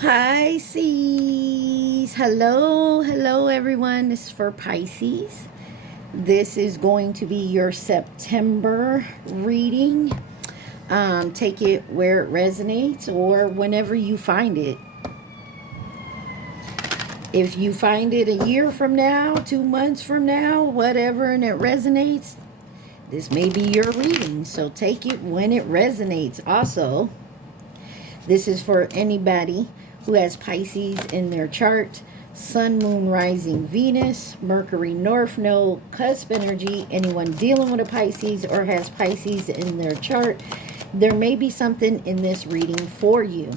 Pisces. Hello everyone. This is for Pisces. This is going to be your September reading. Take it where it resonates or whenever you find it. If you find it a year from now, 2 months from now, whatever, and it resonates, this may be your reading. So take it when it resonates. Also, this is for anybody who has Pisces in their chart. Sun, Moon, Rising, Venus, Mercury, North Node, cusp energy. Anyone dealing with a Pisces or has Pisces in their chart, there may be something in this reading for you.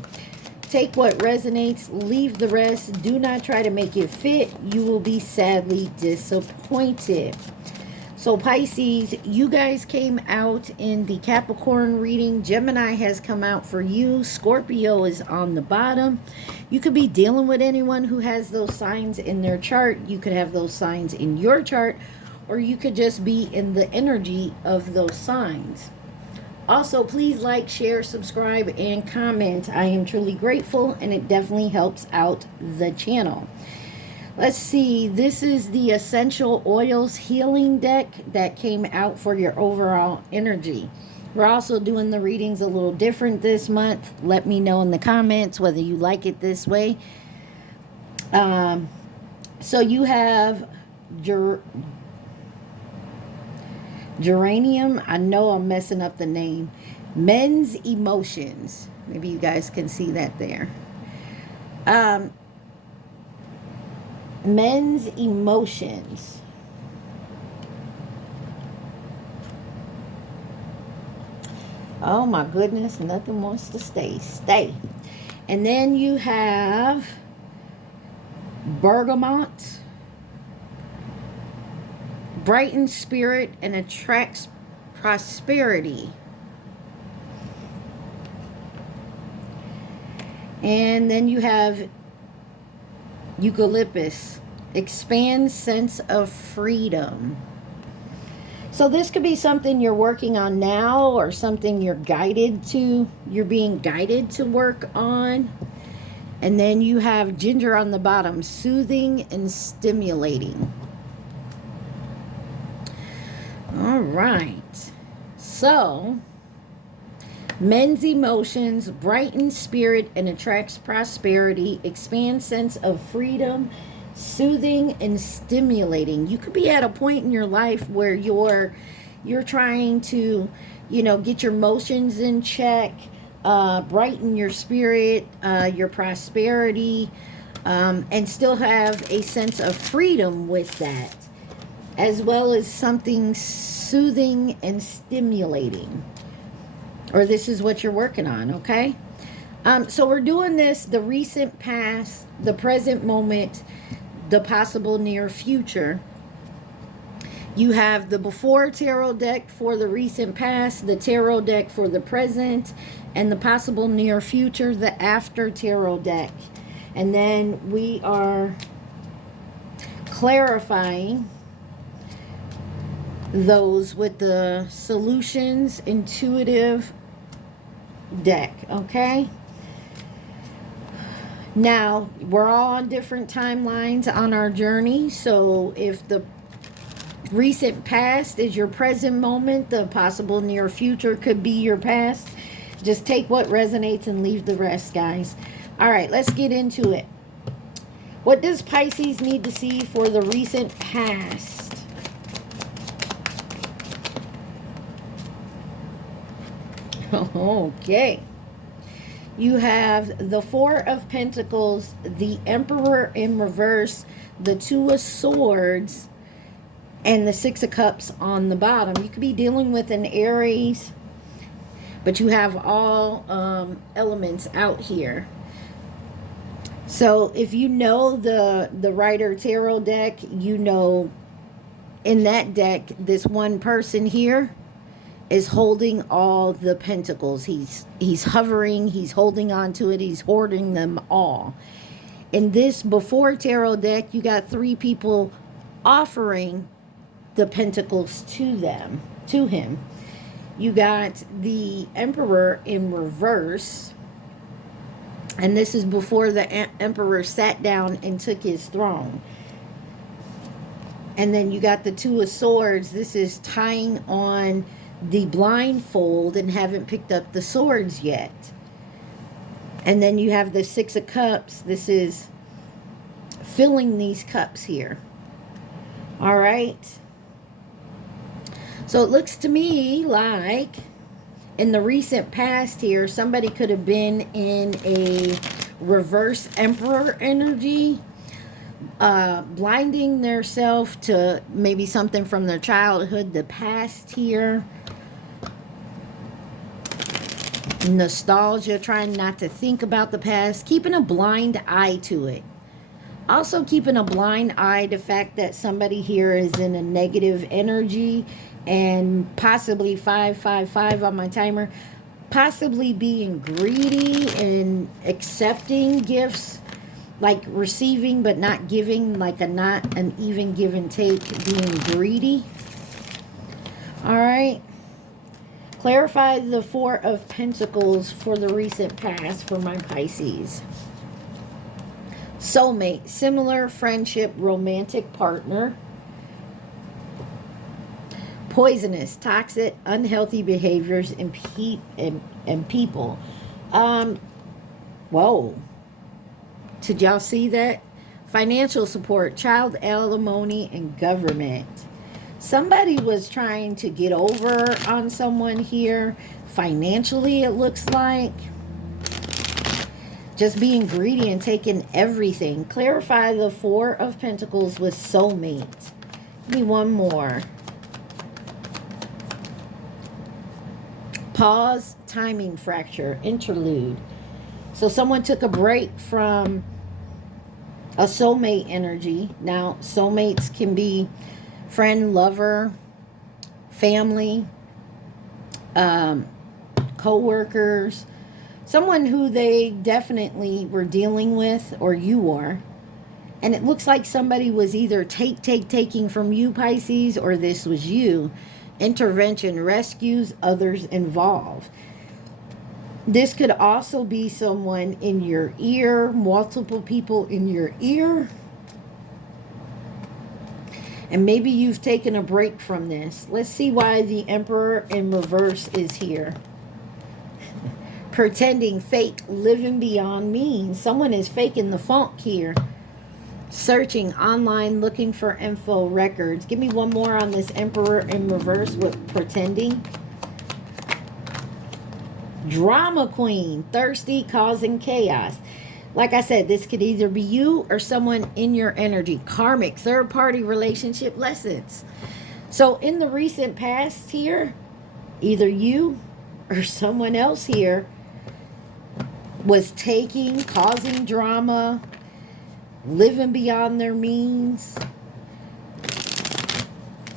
Take what resonates, leave the rest. Do not try to make it fit. You will be sadly disappointed. So Pisces, you guys came out in the Capricorn reading. Gemini has come out for you. Scorpio is on the bottom. You could be dealing with anyone who has those signs in their chart. You could have those signs in your chart, or you could just be in the energy of those signs. Also, please like, share, subscribe, and comment. I am truly grateful, and it definitely helps out the channel. Let's see, this is the Essential Oils Healing Deck that came out for your overall energy. We're also doing the readings a little different this month. Let me know in the comments whether you like it this way. So you have Geranium. I know I'm messing up the name. Men's Emotions. Maybe you guys can see that there. Men's Emotions. Oh my goodness, nothing wants to stay. And then you have Bergamot. Brightens spirit and attracts prosperity. And then you have Eucalyptus. Expands sense of freedom. So this could be something you're working on now, or something you're being guided to work on. And then you have Ginger on the bottom, soothing and stimulating. All right. So, Men's Emotions, brightens spirit and attracts prosperity, expands sense of freedom, soothing and stimulating. You could be at a point in your life where you're trying to, get your emotions in check, brighten your spirit, your prosperity, and still have a sense of freedom with that, as well as something soothing and stimulating. Or this is what you're working on, okay? So we're doing this, the recent past, the present moment, the possible near future. You have the before tarot deck for the recent past, the tarot deck for the present, and the possible near future, the after tarot deck. And then we are clarifying those with the solutions intuitive deck, okay? Now, we're all on different timelines on our journey, so if the recent past is your present moment, the possible near future could be your past. Just take what resonates and leave the rest, guys. All right, let's get into it. What does Pisces need to see for the recent past? Okay. You have the Four of Pentacles, the Emperor in reverse, the Two of Swords, and the Six of Cups on the bottom. You could be dealing with an Aries, but you have all elements out here. So if you know the Rider Tarot deck, you know in that deck, this one person here is holding all the pentacles. He's hovering, he's holding on to it, he's hoarding them all. In this before tarot deck, you got 3 people offering the pentacles to him. You got the Emperor in reverse, And this is before the emperor sat down and took his throne. And then you got the Two of Swords. This is tying on the blindfold and haven't picked up the swords yet. And then you have the Six of Cups. This is filling these cups here. All right. So it looks to me like in the recent past here, somebody could have been in a reverse emperor energy, blinding their self to maybe something from their childhood, the past here. Nostalgia, trying not to think about the past, keeping a blind eye to it. Also keeping a blind eye to the fact that somebody here is in a negative energy, and possibly 555 on my timer, possibly being greedy and accepting gifts, like receiving but not giving, like a not an even give and take, being greedy. All right. Clarify the Four of Pentacles for the recent past for my Pisces. Soulmate, similar friendship, romantic partner. Poisonous, toxic, unhealthy behaviors in people. Whoa. Did y'all see that? Financial support, child alimony, and government. Somebody was trying to get over on someone here. Financially, it looks like. Just being greedy and taking everything. Clarify the Four of Pentacles with soulmate. Give me one more. Pause, timing fracture, interlude. So someone took a break from a soulmate energy. Now, soulmates can be friend, lover, family, co-workers, someone who they definitely were dealing with, or you are. And it looks like somebody was either taking from you, Pisces, or this was you. Intervention, rescues others involved. This could also be someone in your ear, multiple people in your ear. And maybe you've taken a break from this. Let's see why the Emperor in reverse is here. Pretending, fake, living beyond means. Someone is faking the funk here. Searching online, looking for info, records. Give me one more on this Emperor in reverse with pretending. Drama queen, thirsty, causing chaos. Like I said, this could either be you or someone in your energy. Karmic, third-party relationship lessons. So in the recent past here, either you or someone else here was causing drama, living beyond their means.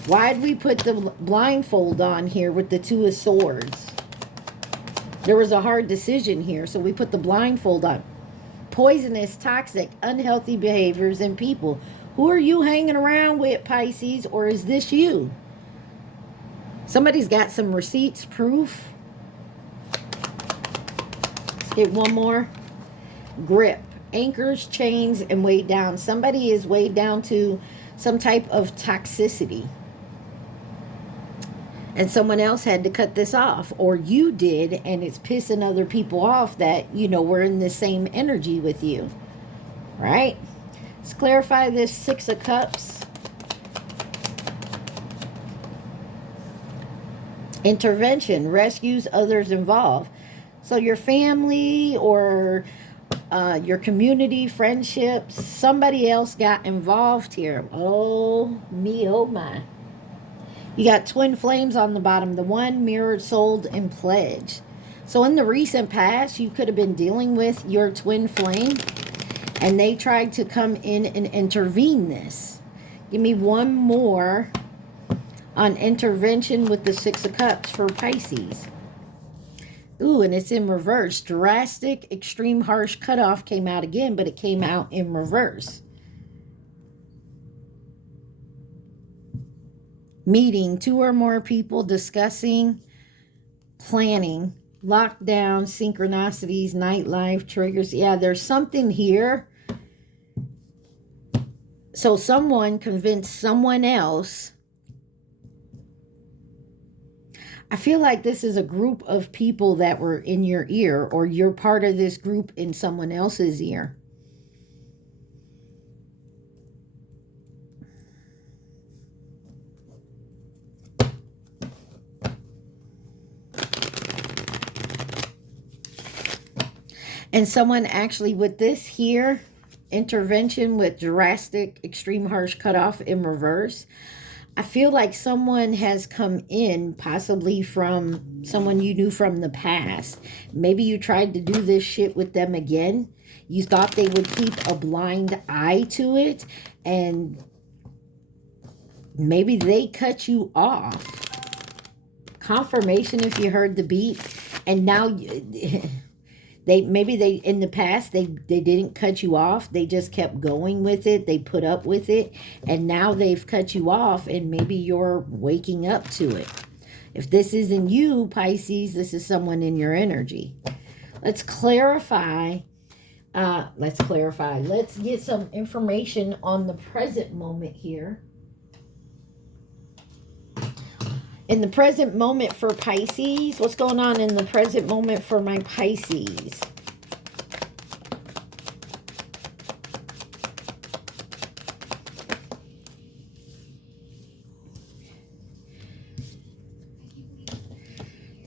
Why'd we put the blindfold on here with the Two of Swords? There was a hard decision here, so we put the blindfold on. Poisonous, toxic, unhealthy behaviors in people. Who are you hanging around with, Pisces, or is this you? Somebody's got some receipts, proof. Let's get one more. Grip, anchors, chains, and weighed down. Somebody is weighed down to some type of toxicity. And someone else had to cut this off, or you did, and it's pissing other people off that, you know, we're in the same energy with you. Right? Let's clarify this Six of Cups. Intervention, rescues others involved. So your family or your community, friendships, somebody else got involved here. Oh, me, oh my. You got twin flames on the bottom. The one mirrored, sold, and pledged. So in the recent past, you could have been dealing with your twin flame, and they tried to come in and intervene this. Give me one more on intervention with the Six of Cups for Pisces. Ooh, and it's in reverse. Drastic, extreme, harsh cutoff came out again, but it came out in reverse. Meeting, two or more people discussing, planning, lockdown, synchronicities, nightlife, triggers. Yeah, there's something here. So someone convinced someone else. I feel like this is a group of people that were in your ear, or you're part of this group in someone else's ear. And someone actually with this here, intervention with drastic, extreme, harsh cutoff in reverse. I feel like someone has come in, possibly from someone you knew from the past. Maybe you tried to do this shit with them again. You thought they would keep a blind eye to it, and maybe they cut you off. Confirmation if you heard the beat. And now maybe in the past they didn't cut you off. They just kept going with it. They put up with it, and now they've cut you off, and maybe you're waking up to it. If this isn't you, Pisces, this is someone in your energy. Let's clarify. Let's get some information on the present moment here. In the present moment for Pisces, what's going on in the present moment for my Pisces?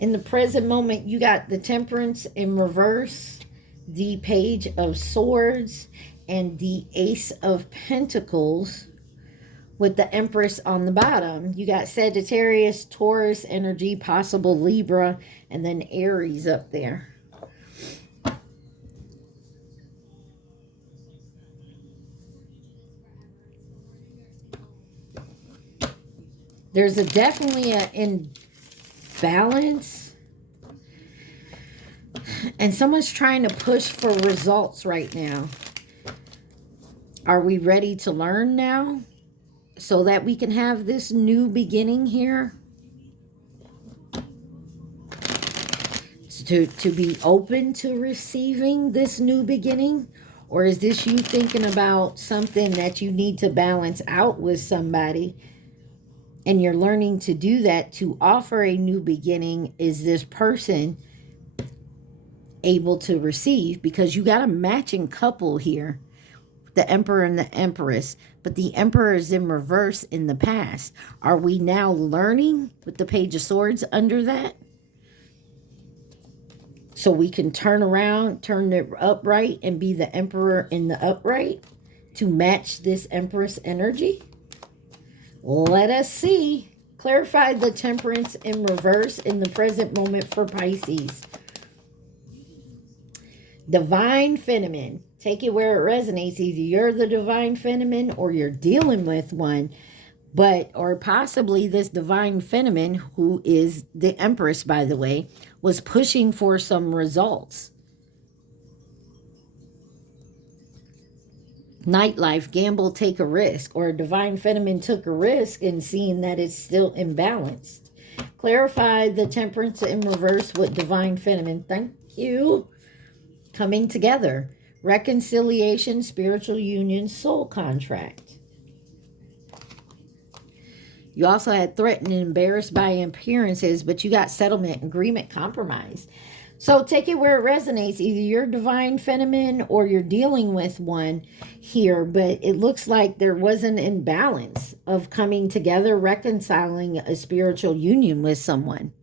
In the present moment, you got the Temperance in reverse, the Page of Swords, and the Ace of Pentacles, with the Empress on the bottom. You got Sagittarius, Taurus energy, possible Libra, and then Aries up there. There's definitely an imbalance. And someone's trying to push for results right now. Are we ready to learn now, so that we can have this new beginning here? To be open to receiving this new beginning? Or is this you thinking about something that you need to balance out with somebody, and you're learning to do that to offer a new beginning? Is this person able to receive? Because you got a matching couple here, the Emperor and the Empress, but the Emperor is in reverse in the past. Are we now learning with the Page of Swords under that, so we can turn around, turn it upright, and be the Emperor in the upright to match this Empress energy? Let us see. Clarify the Temperance in reverse in the present moment for Pisces. Divine Feminine. Take it where it resonates. Either you're the Divine Feminine or you're dealing with one. Or possibly this Divine Feminine, who is the Empress, by the way, was pushing for some results. Nightlife, gamble, take a risk. Or a Divine Feminine took a risk in seeing that it's still imbalanced. Clarify the Temperance in reverse with Divine Feminine. Thank you. Coming together. Reconciliation, spiritual union, soul contract. You also had threatened and embarrassed by appearances, but you got settlement, agreement, compromise. So take it where it resonates. Either you're Divine Feminine or you're dealing with one here, but it looks like there was an imbalance of coming together, reconciling a spiritual union with someone.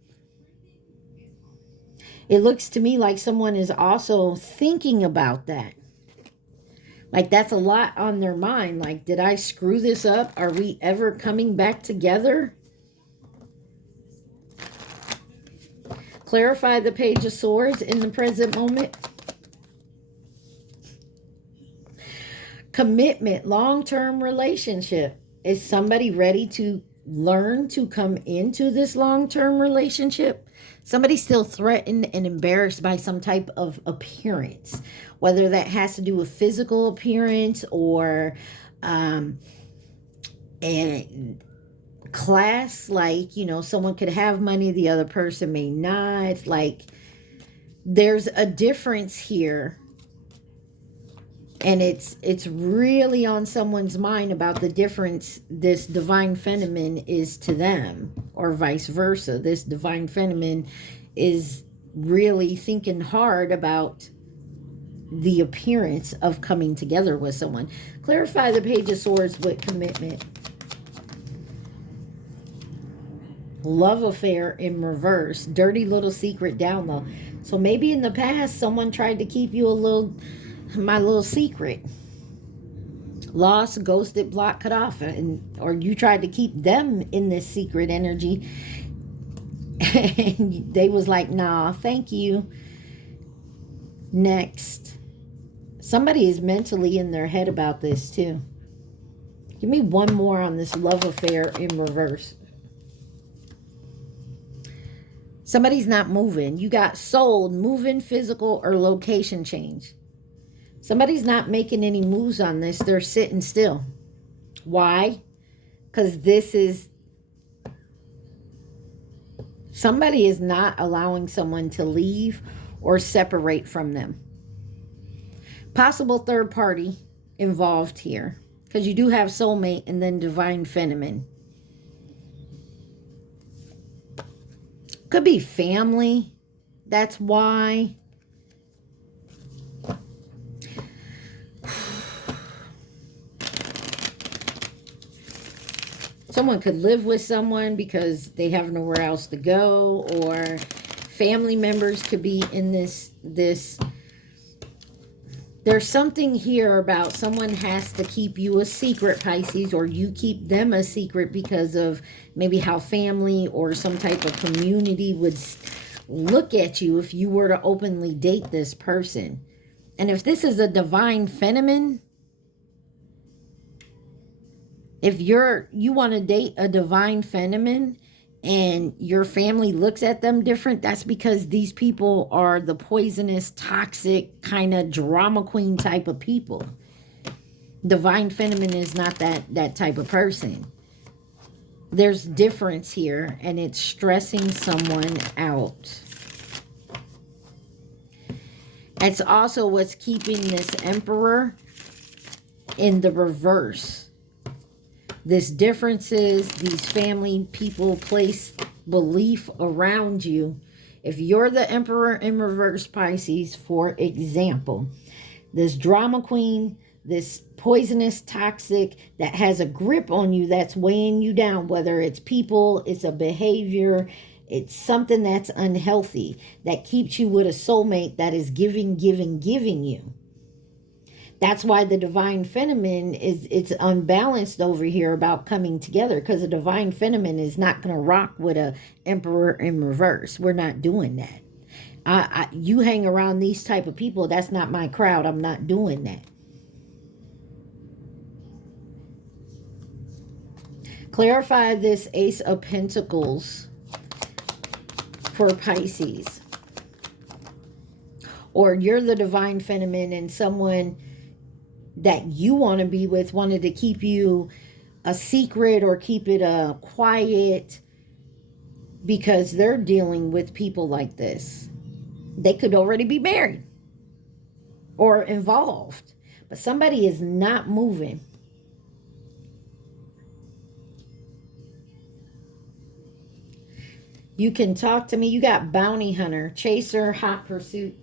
It looks to me like someone is also thinking about that. Like that's a lot on their mind. Like, did I screw this up? Are we ever coming back together? Clarify the Page of Swords in the present moment. Commitment, long-term relationship. Is somebody ready to learn to come into this long-term relationship? Somebody's still threatened and embarrassed by some type of appearance, whether that has to do with physical appearance or and class. Like, you know, someone could have money, the other person may not. Like, There's a difference here, and it's really on someone's mind about the difference this divine feminine is to them, or vice versa. This divine feminine is really thinking hard about the appearance of coming together with someone. Clarify the Page of Swords with commitment. Love affair in reverse. Dirty little secret down low. So maybe in the past someone tried to keep you my little secret. Lost, ghosted, blocked, cut off, or you tried to keep them in this secret energy, and they was like, nah, thank you. Next, somebody is mentally in their head about this too. Give me one more on this love affair in reverse. Somebody's not moving. You got sold, moving, physical, or location change. Somebody's not making any moves on this. They're sitting still. Why? Because somebody is not allowing someone to leave or separate from them. Possible third party involved here, because you do have soulmate and then divine feminine. Could be family. That's why. Someone could live with someone because they have nowhere else to go, or family members could be in this. There's something here about someone has to keep you a secret, Pisces, or you keep them a secret because of maybe how family or some type of community would look at you if you were to openly date this person. And if this is a divine feminine, if you want to date a divine feminine and your family looks at them different, that's because these people are the poisonous, toxic, kind of drama queen type of people. Divine feminine is not that type of person. There's difference here, and it's stressing someone out. It's also what's keeping this Emperor in the reverse. This differences, these family, people, place, belief around you. If you're the Emperor in reverse, Pisces, for example, this drama queen, this poisonous, toxic, that has a grip on you, that's weighing you down, whether it's people, it's a behavior, it's something that's unhealthy, that keeps you with a soulmate that is giving you. That's why the divine feminine it's unbalanced over here about coming together, because the divine feminine is not going to rock with a Emperor in reverse. We're not doing that. You hang around these type of people, that's not my crowd. I'm not doing that. Clarify this Ace of Pentacles for Pisces. Or you're the divine feminine and someone that you want to be with wanted to keep you a secret or keep it a quiet because they're dealing with people like this. They could already be married or involved, but somebody is not moving. You can talk to me. You got bounty hunter, chaser, hot pursuit.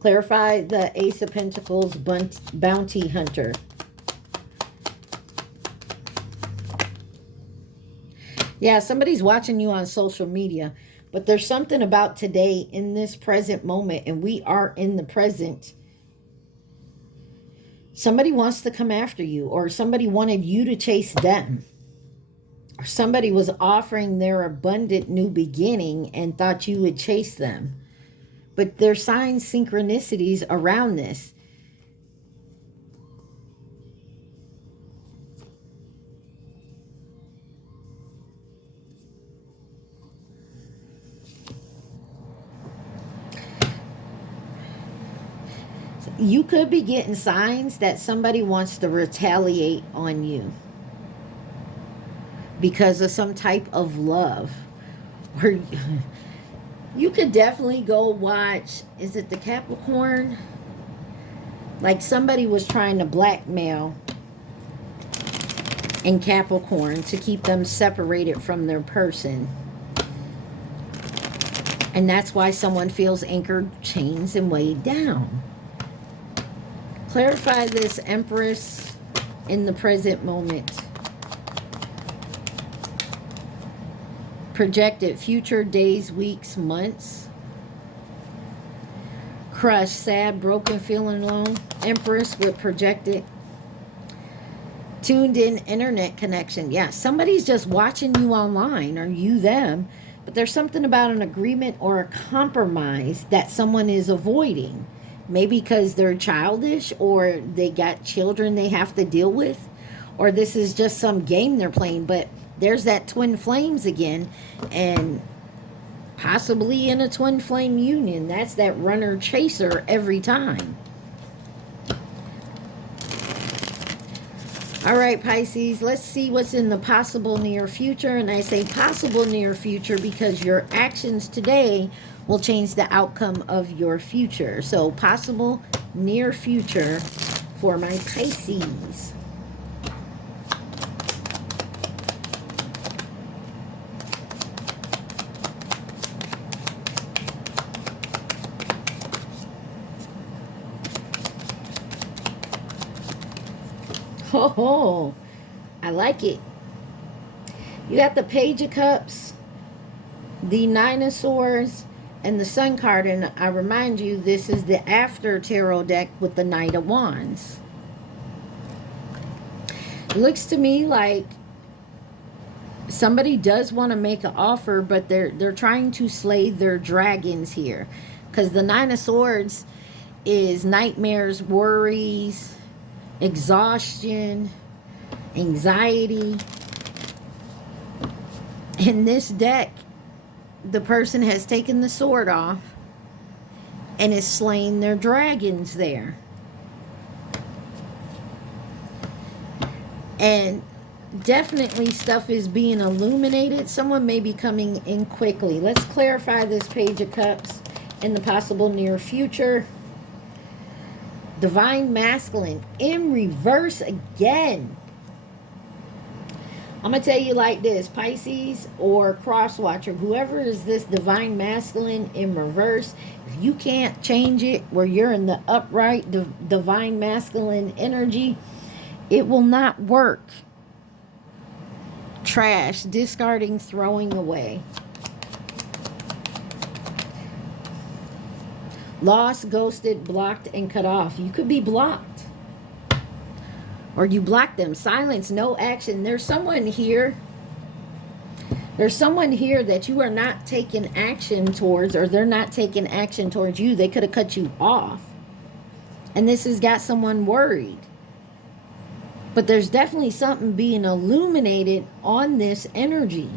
Clarify the Ace of Pentacles, bounty hunter. Yeah, somebody's watching you on social media, but there's something about today in this present moment, and we are in the present. Somebody wants to come after you, or somebody wanted you to chase them. Or somebody was offering their abundant new beginning and thought you would chase them. But there's signs, synchronicities around this. You could be getting signs that somebody wants to retaliate on you because of some type of love. Or You could definitely go watch, is it the Capricorn? Like somebody was trying to blackmail in Capricorn to keep them separated from their person. And that's why someone feels anchored, chains, and weighed down. Clarify this, Empress, in the present moment. Projected future days, weeks, months. Crushed, sad, broken, feeling alone. Empress with projected. Tuned in internet connection. Yeah, somebody's just watching you online, or you them. But there's something about an agreement or a compromise that someone is avoiding. Maybe because they're childish, or they got children they have to deal with, or this is just some game they're playing. But there's that twin flames again, and possibly in a twin flame union. That's that runner chaser every time. All right, Pisces, let's see what's in the possible near future. And I say possible near future because your actions today will change the outcome of your future. So possible near future for my Pisces. Oh, I like it. You got the Page of Cups, the Nine of Swords, and the Sun card. And I remind you, this is the after tarot deck with the Knight of Wands. It looks to me like somebody does want to make an offer, but they're trying to slay their dragons here. Because the Nine of Swords is nightmares, worries, exhaustion, anxiety. In this deck, the person has taken the sword off and is slaying their dragons there. And definitely stuff is being illuminated. Someone may be coming in quickly. Let's clarify this Page of Cups in the possible near future. Divine Masculine in reverse again. I'm going to tell you like this, Pisces or Crosswatcher, whoever is this Divine Masculine in reverse, if you can't change it where you're in the upright Divine Masculine energy, it will not work. Trash, discarding, throwing away. Lost, ghosted, blocked, and cut off. You could be blocked. Or you block them. Silence, no action. There's someone here. There's someone here that you are not taking action towards, or they're not taking action towards you. They could have cut you off. And this has got someone worried. But there's definitely something being illuminated on this energy.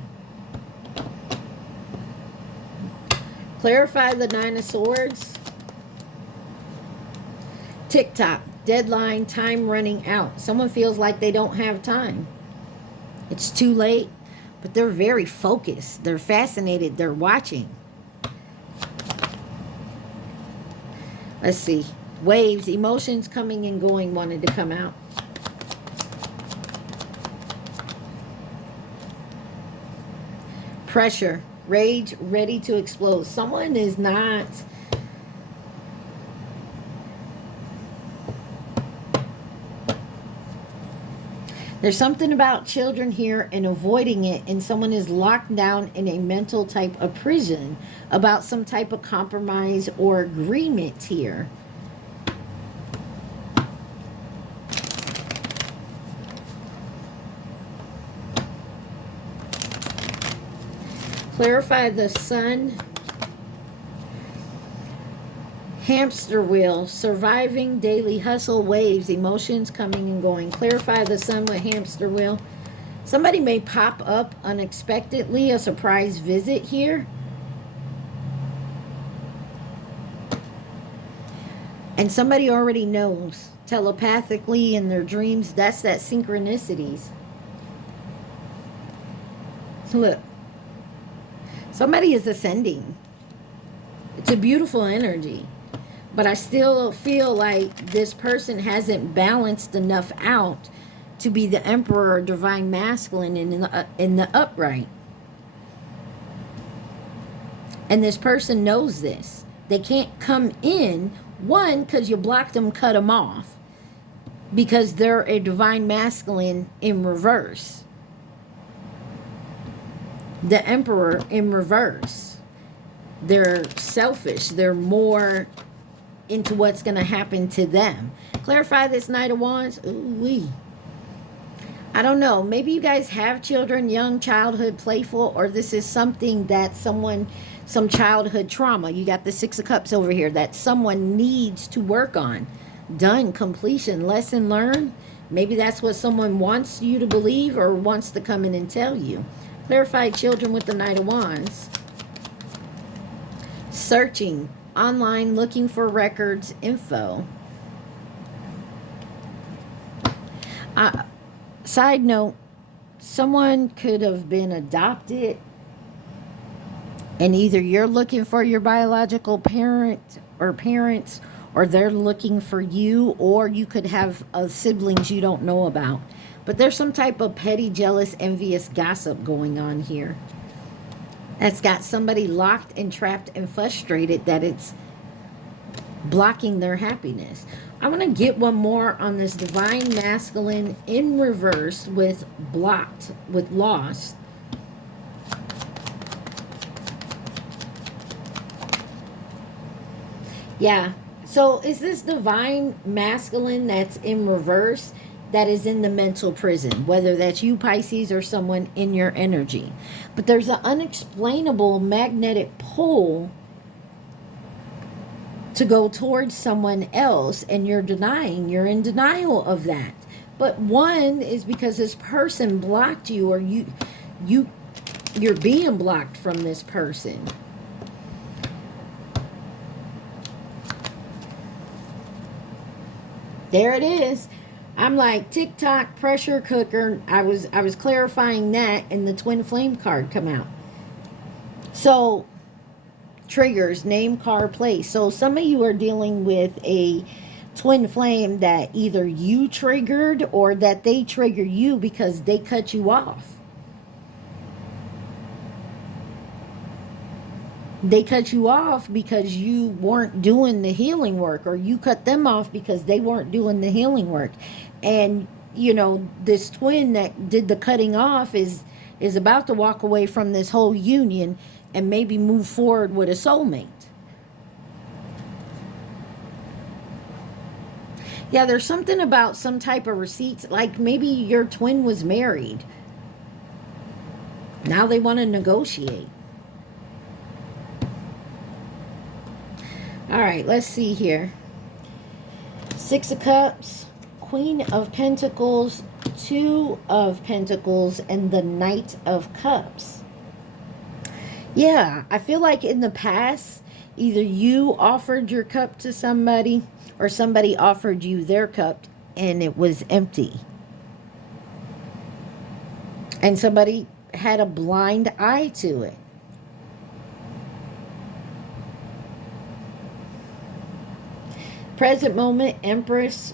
Clarify the Nine of Swords. TikTok, deadline, time running out. Someone feels like they don't have time. It's too late, but they're very focused. They're fascinated. They're watching. Let's see. Waves, emotions coming and going wanted to come out. Pressure, rage, ready to explode. Someone is not... There's something about children here and avoiding it, and someone is locked down in a mental type of prison about some type of compromise or agreement here. Clarify the Sun. Hamster wheel, surviving, daily hustle, waves, emotions coming and going. Clarify the Sun with hamster wheel. Somebody may pop up unexpectedly, a surprise visit here. And somebody already knows telepathically in their dreams. That's that synchronicities. Look. Somebody is ascending. It's a beautiful energy. But I still feel like this person hasn't balanced enough out to be the Emperor or Divine Masculine in the upright. And this person knows this. They can't come in, one, because you blocked them, cut them off, because they're a Divine Masculine in reverse. The Emperor in reverse. They're selfish. They're more into what's going to happen to them. Clarify this Knight of Wands. Ooh-wee. I don't know. Maybe you guys have children, young, childhood, playful, or this is something that someone, some childhood trauma. You got the Six of Cups over here that someone needs to work on. Done, completion, lesson learned. Maybe that's what someone wants you to believe or wants to come in and tell you. Clarify children with the Knight of Wands. Searching online, looking for records, info. Side note, someone could have been adopted, and either you're looking for your biological parent or parents, or they're looking for you, or you could have siblings you don't know about. But there's some type of petty, jealous, envious gossip going on here. That's got somebody locked and trapped and frustrated that it's blocking their happiness. I'm going to get one more on this Divine Masculine in reverse with blocked, with lost. Yeah. So is this Divine Masculine that's in reverse that is in the mental prison, whether that's you, Pisces, or someone in your energy? But there's an unexplainable magnetic pull to go towards someone else, and you're in denial of that. But one is because this person blocked you, or you're being blocked from this person. There it is. I'm like TikTok pressure cooker. I was clarifying that, and the twin flame card come out. So triggers, name, car, place. So some of you are dealing with a twin flame that either you triggered or that they trigger you because they cut you off. They cut you off because you weren't doing the healing work, or you cut them off because they weren't doing the healing work. And, you know, this twin that did the cutting off is about to walk away from this whole union and maybe move forward with a soulmate. Yeah, there's something about some type of receipts, like maybe your twin was married. Now they want to negotiate. All right, let's see here. Six of Cups, Queen of Pentacles, Two of Pentacles, and the Knight of Cups. Yeah, I feel like in the past, either you offered your cup to somebody or somebody offered you their cup and it was empty. And somebody had a blind eye to it. Present moment, Empress,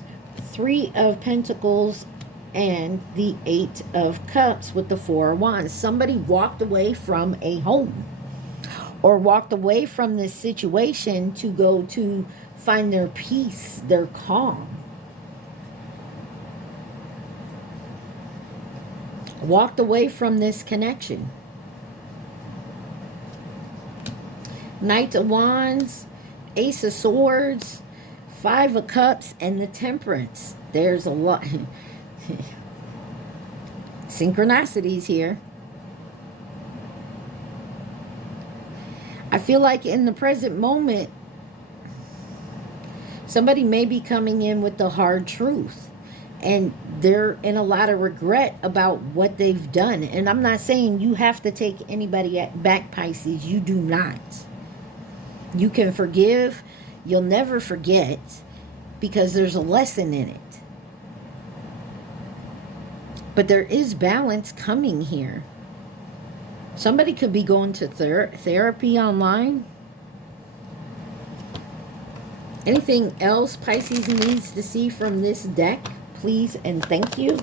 Three of Pentacles, and the Eight of Cups with the Four of Wands. Somebody walked away from a home or walked away from this situation to go to find their peace, their calm. Walked away from this connection. Knight of Wands, Ace of Swords, Five of Cups, and the Temperance. There's a lot. Synchronicities here. I feel like in the present moment, somebody may be coming in with the hard truth. And they're in a lot of regret about what they've done. And I'm not saying you have to take anybody back, Pisces. You do not. You can forgive. You'll never forget, because there's a lesson in it. But there is balance coming here. Somebody could be going to therapy online. Anything else Pisces needs to see from this deck, please and thank you.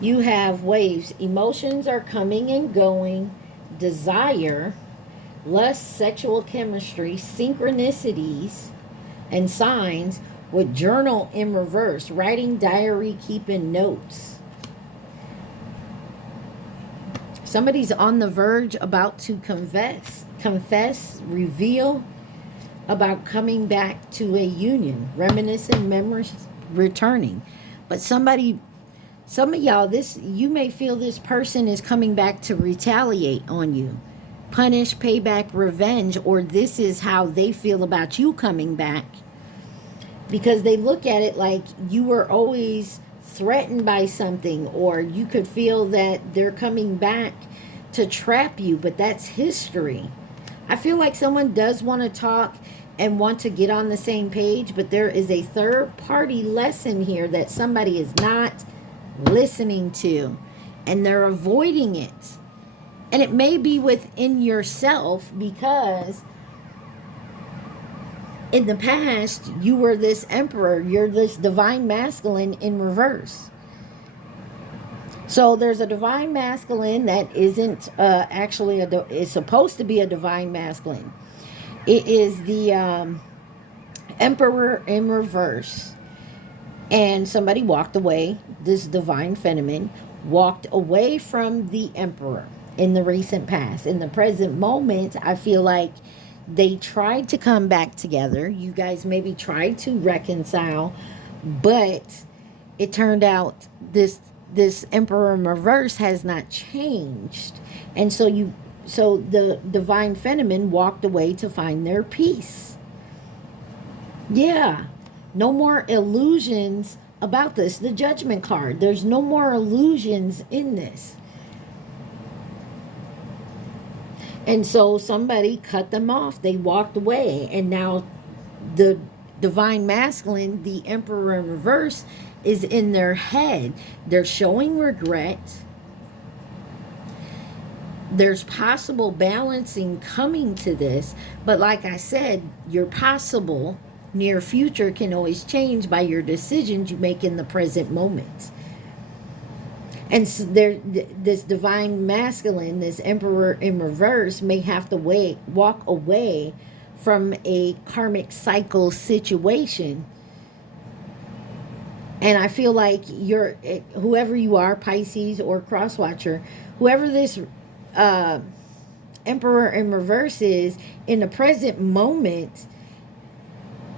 You have waves. Emotions are coming and going. Desire, lust, sexual chemistry, synchronicities, and signs with journal in reverse. Writing, diary, keeping notes. Somebody's on the verge about to confess, reveal about coming back to a union. Reminiscing, memories returning. But some of y'all, you may feel this person is coming back to retaliate on you. Punish, payback, revenge, or this is how they feel about you coming back. Because they look at it like you were always threatened by something, or you could feel that they're coming back to trap you, but that's history. I feel like someone does want to talk and want to get on the same page, but there is a third party lesson here that somebody is not listening to, and they're avoiding it. And it may be within yourself, because in the past you were this emperor, you're this divine masculine in reverse. So there's a divine masculine that isn't actually is supposed to be a divine masculine. It is the emperor in reverse. And somebody walked away, this divine feminine walked away from the emperor in the recent past. In the present moment, I feel like they tried to come back together. You guys maybe tried to reconcile, but it turned out this emperor in reverse has not changed. And so the divine feminine walked away to find their peace. Yeah. No more illusions about this. The Judgment card. There's no more illusions in this. And so somebody cut them off. They walked away. And now the divine masculine, the emperor in reverse, is in their head. They're showing regret. There's possible balancing coming to this. But like I said, your possible near future can always change by your decisions you make in the present moment. And so this divine masculine, this emperor in reverse, may have to walk away from a karmic cycle situation. And I feel like whoever you are, Pisces or Crosswatcher, whoever this emperor in reverse is, in the present moment,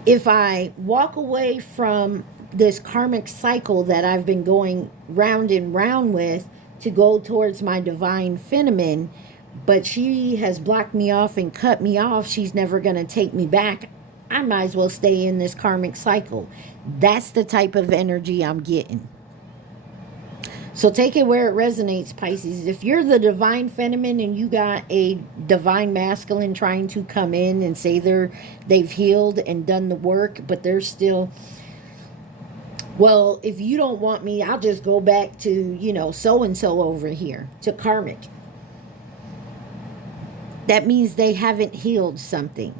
if I walk away from this karmic cycle that I've been going round and round with to go towards my divine feminine, but she has blocked me off and cut me off, she's never going to take me back, I might as well stay in this karmic cycle. That's the type of energy I'm getting. So take it where it resonates, Pisces. If you're the divine feminine and you got a divine masculine trying to come in and say they've healed and done the work, but they're still, well, if you don't want me, I'll just go back to, so-and-so over here, to karmic. That means they haven't healed something.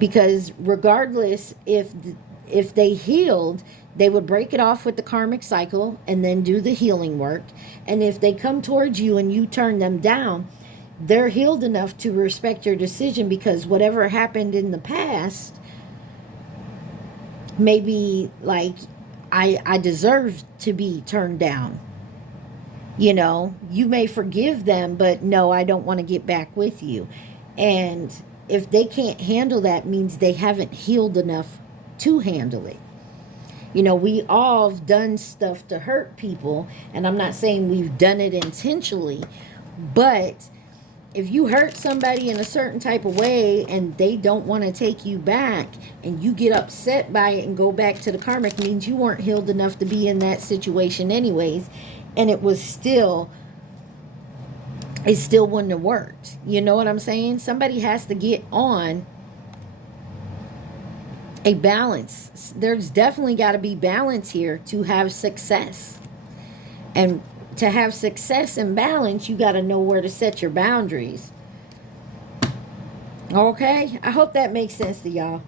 Because regardless, if they healed, they would break it off with the karmic cycle and then do the healing work. And if they come towards you and you turn them down, they're healed enough to respect your decision, because whatever happened in the past, maybe like I deserve to be turned down. You may forgive them, but no, I don't want to get back with you. And if they can't handle that, means they haven't healed enough to handle it. We all have done stuff to hurt people, and I'm not saying we've done it intentionally, but if you hurt somebody in a certain type of way and they don't want to take you back and you get upset by it and go back to the karmic, means you weren't healed enough to be in that situation anyways, and it still wouldn't have worked. You know what I'm saying? Somebody has to get on a balance. There's definitely got to be balance here to have success. And to have success and balance, you got to know where to set your boundaries. Okay? I hope that makes sense to y'all.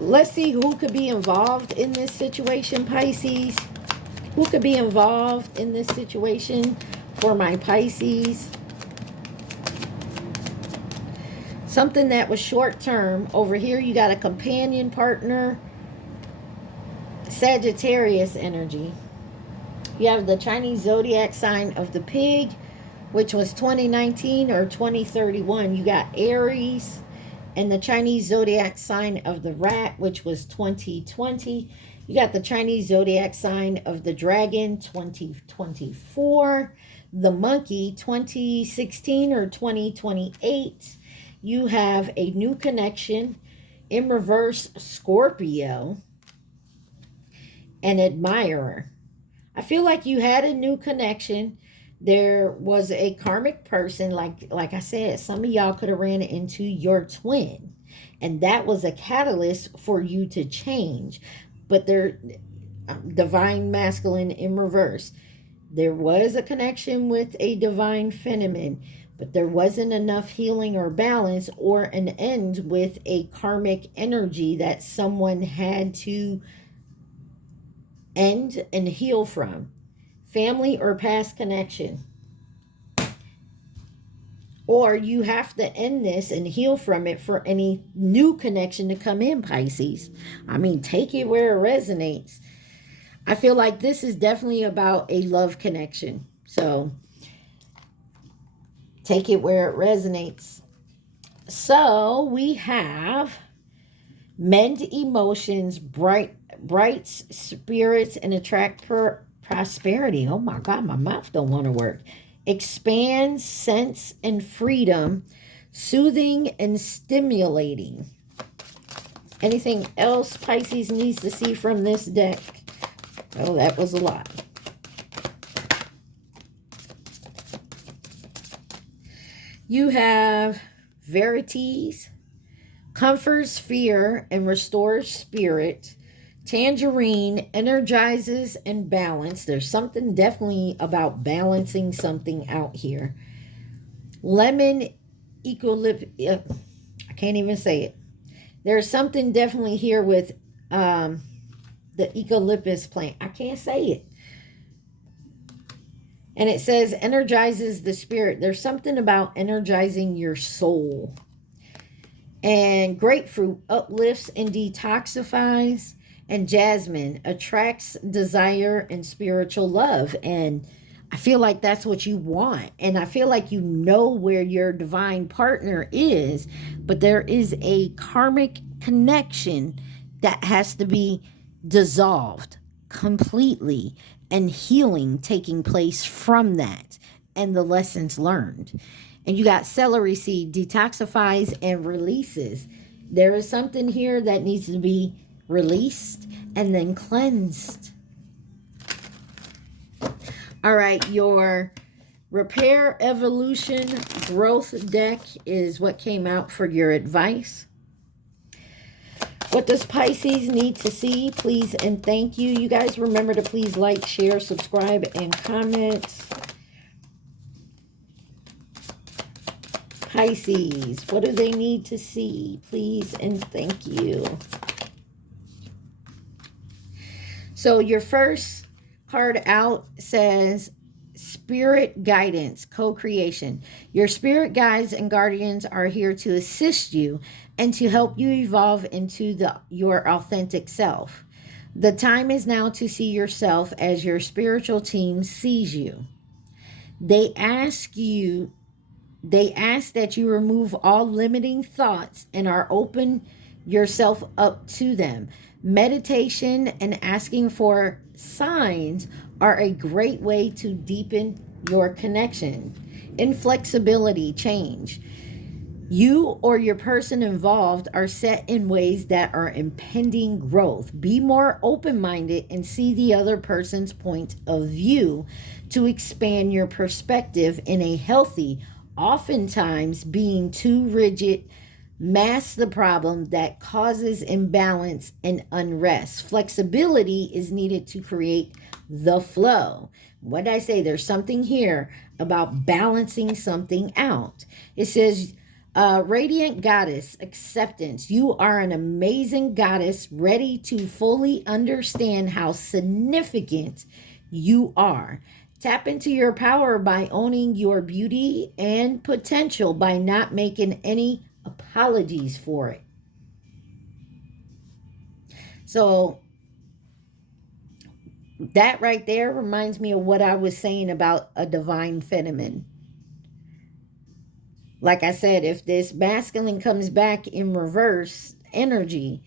Let's see who could be involved in this situation, Pisces. Who could be involved in this situation for my Pisces? Something that was short term. Over here, you got a companion partner. Sagittarius energy. You have the Chinese zodiac sign of the pig, which was 2019 or 2031. You got Aries and the Chinese zodiac sign of the rat, which was 2020. You got the Chinese zodiac sign of the dragon, 2024. The monkey, 2016 or 2028. You have a new connection in reverse, Scorpio, an admirer. I feel like you had a new connection. There was a karmic person, like I said, some of y'all could have ran into your twin, and that was a catalyst for you to change. But they're divine masculine in reverse. There was a connection with a divine feminine, but there wasn't enough healing or balance or an end with a karmic energy that someone had to end and heal from. Family or past connection. Or you have to end this and heal from it for any new connection to come in, Pisces. I mean, take it where it resonates. I feel like this is definitely about a love connection. So take it where it resonates. So we have mend emotions, bright spirits, and attract prosperity. Oh my God, my mouth don't want to work. Expand sense and freedom, soothing and stimulating. Anything else Pisces needs to see from this deck? Oh, that was a lot. You have Verities, comforts fear and restores spirit. Tangerine energizes and balance. There's something definitely about balancing something out here. Lemon I can't even say it. There's something definitely here with the eucalyptus plant. I can't say it. And it says energizes the spirit. There's something about energizing your soul. And grapefruit uplifts and detoxifies. And jasmine attracts desire and spiritual love. And I feel like that's what you want. And I feel like you know where your divine partner is. But there is a karmic connection that has to be dissolved completely. And healing taking place from that. And the lessons learned. And you got celery seed detoxifies and releases. There is something here that needs to be released and then cleansed. All right, your repair, evolution, growth deck is what came out for your advice. What does Pisces need to see? Please and thank you. You guys remember to please like, share, subscribe, and comment. Pisces, what do they need to see? Please and thank you. So your first card out says spirit guidance, co-creation. Your spirit guides and guardians are here to assist you and to help you evolve into your authentic self. The time is now to see yourself as your spiritual team sees you. They ask that you remove all limiting thoughts and are open yourself up to them. Meditation and asking for signs are a great way to deepen your connection. Inflexibility, change. You or your person involved are set in ways that are impending growth. Be more open-minded and see the other person's point of view to expand your perspective in a healthy, oftentimes being too rigid Mask the problem that causes imbalance and unrest. Flexibility is needed to create the flow. What did I say? There's something here about balancing something out. It says, radiant goddess, acceptance. You are an amazing goddess, ready to fully understand how significant you are. Tap into your power by owning your beauty and potential by not making any apologies for it. So that right there reminds me of what I was saying about a divine feminine. Like I said, if this masculine comes back in reverse energy,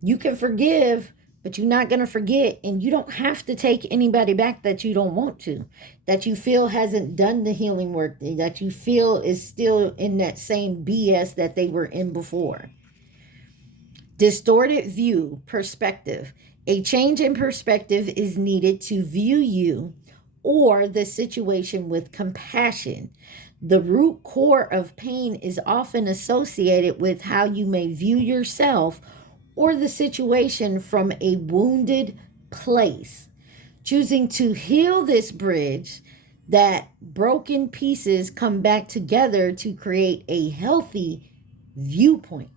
you can forgive, but you're not going to forget, and you don't have to take anybody back that you don't want to, that you feel hasn't done the healing work, that you feel is still in that same BS that they were in before. Distorted view, perspective. A change in perspective is needed to view you or the situation with compassion. The root core of pain is often associated with how you may view yourself or the situation from a wounded place. Choosing to heal this bridge, that broken pieces come back together to create a healthy viewpoint.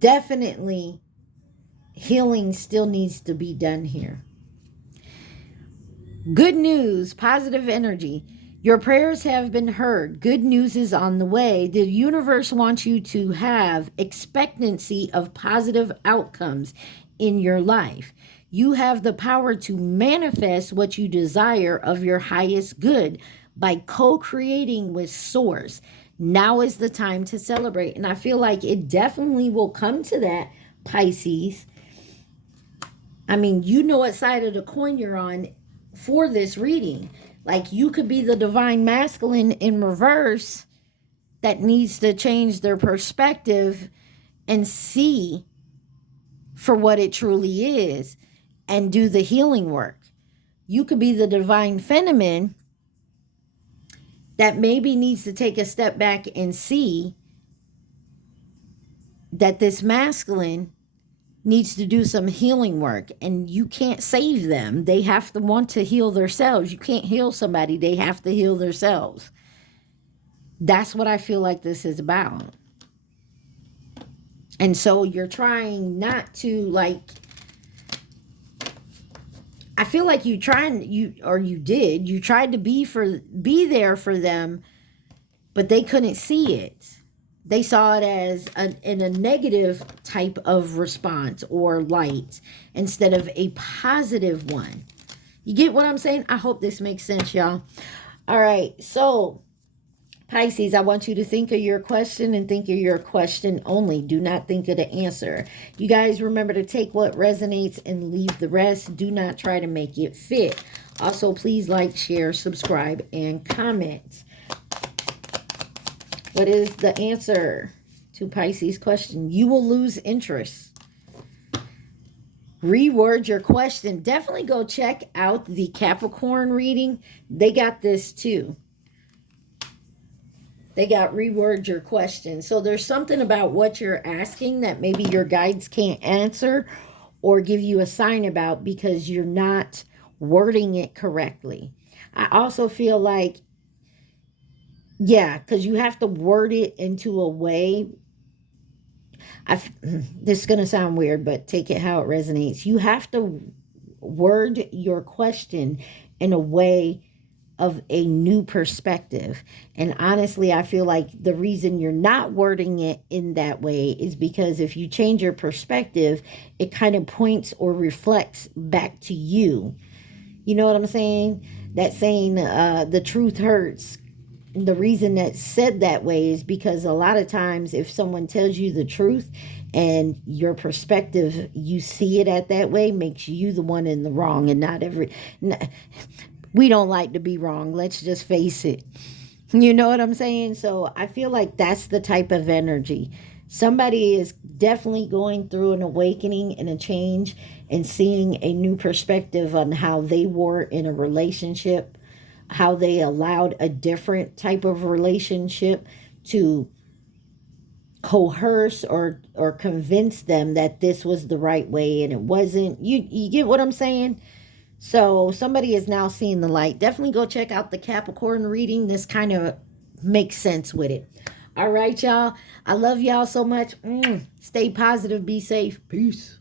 Definitely, healing still needs to be done here. Good news, positive energy. Your prayers have been heard. Good news is on the way. The universe wants you to have expectancy of positive outcomes in your life. You have the power to manifest what you desire of your highest good by co-creating with Source. Now is the time to celebrate. And I feel like it definitely will come to that, Pisces. I mean, you know what side of the coin you're on for this reading. Like, you could be the divine masculine in reverse that needs to change their perspective and see for what it truly is and do the healing work. You could be the divine feminine that maybe needs to take a step back and see that this masculine needs to do some healing work, and you can't save them. They have to want to heal themselves. You can't heal somebody. They have to heal themselves. That's what I feel like this is about. And so you're trying not to, like, I feel like you tried to be there for them, but they couldn't see it. They saw it as in a negative type of response or light instead of a positive one. You get what I'm saying? I hope this makes sense, y'all. All right, so Pisces, I want you to think of your question and think of your question only. Do not think of the answer. You guys remember to take what resonates and leave the rest. Do not try to make it fit. Also, please like, share, subscribe, and comment. What is the answer to Pisces' question? You will lose interest. Reword your question. Definitely go check out the Capricorn reading. They got this too. They got reword your question. So there's something about what you're asking that maybe your guides can't answer or give you a sign about because you're not wording it correctly. I also feel like, yeah, because you have to word it into a way. This is going to sound weird, but take it how it resonates. You have to word your question in a way of a new perspective. And honestly, I feel like the reason you're not wording it in that way is because if you change your perspective, it kind of points or reflects back to you. You know what I'm saying? That saying, the truth hurts. The reason that's said that way is because a lot of times if someone tells you the truth and your perspective, you see it at that way, makes you the one in the wrong. And we don't like to be wrong. Let's just face it. You know what I'm saying? So I feel like that's the type of energy. Somebody is definitely going through an awakening and a change and seeing a new perspective on how they were in a relationship. how they allowed a different type of relationship to coerce or convince them that this was the right way and it wasn't. You get what I'm saying? So somebody is now seeing the light. Definitely go check out the Capricorn reading. This kind of makes sense with it. All right, y'all. I love y'all so much. Stay positive. Be safe. Peace.